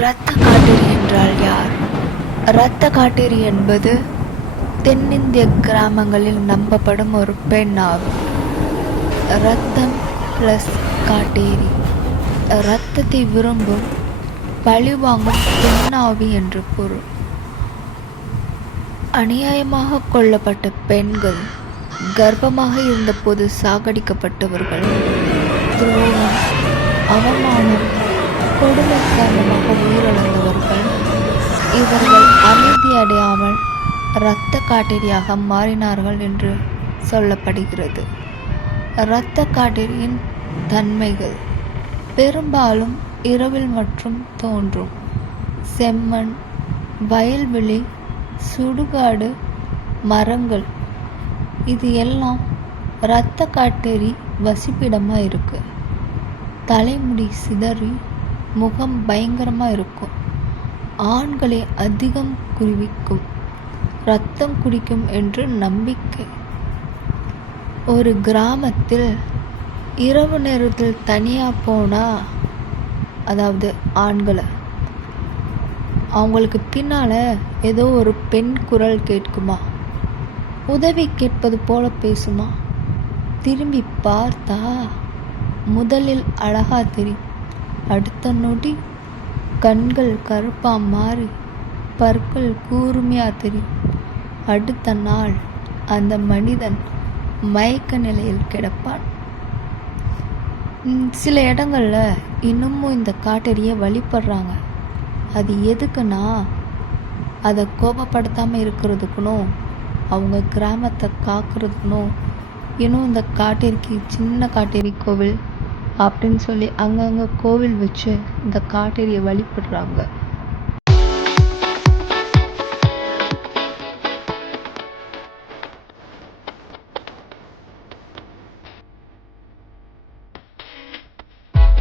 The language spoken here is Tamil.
இரத்த காட்டேரி என்றால் யார்? இரத்த காட்டேரி என்பது தென்னிந்திய கிராமங்களில் நம்பப்படும் ஒரு பெண் ஆகும். இரத்தம் ப்ளஸ் காட்டேரி, இரத்தத்தை விரும்பும் பழிவாங்கும் பெண்ணாவி என்று பொருள். அநியாயமாக கொல்லப்பட்ட பெண்கள், கர்ப்பமாக இருந்தபோது சாகடிக்கப்பட்டவர்கள், துரோகம், அவமானம், கொடுமை காரணமாக உயிரிழந்தவர்கள், இவர்கள் அமைதி அடையாமல் இரத்த காட்டேரியாக மாறினார்கள் என்று சொல்லப்படுகிறது. இரத்த காட்டேரியின் தன்மைகள் பெரும்பாலும் இரவில் மற்றும் தோன்றும். செம்மண், வயல்வெளி, சுடுகாடு, மரங்கள், இது எல்லாம் இரத்த காட்டேரி வசிப்பிடமாக இருக்கு. தலைமுடி சிதறி முகம் பயங்கரமாக இருக்கும். ஆண்களை அதிகம் குறிவிக்கும், இரத்தம் குடிக்கும் என்று நம்பிக்கை. ஒரு கிராமத்தில் இரவு நேரத்தில் தனியாக போனால், அதாவது ஆண்களை, அவங்களுக்கு பின்னால் ஏதோ ஒரு பெண் குரல் கேட்குமா, உதவி கேட்பது போல பேசுமா. திரும்பி பார்த்தா முதலில் அழகா தெரியும், அடுத்த நொடி கண்கள் கருப்பா மாறி பற்கள் கூர்மையா தெரியும். அடுத்த நாள் அந்த மனிதன் மயக்க நிலையில் கிடப்பான். சில இடங்கள்ல இன்னமும் இந்த காட்டேரியை வழிபடுறாங்க. அது எதுக்குன்னா, அதை கோபப்படுத்தாமல் இருக்கிறதுக்குனும், அவங்க கிராமத்தை காக்கிறதுக்குனும், இன்னும் இந்த காட்டேரிக்கு சின்ன காட்டேரி கோவில் அப்படின்னு சொல்லி அங்கங்கே கோவில் வச்சு இந்த காட்டேரியை வழிபடுறாங்க.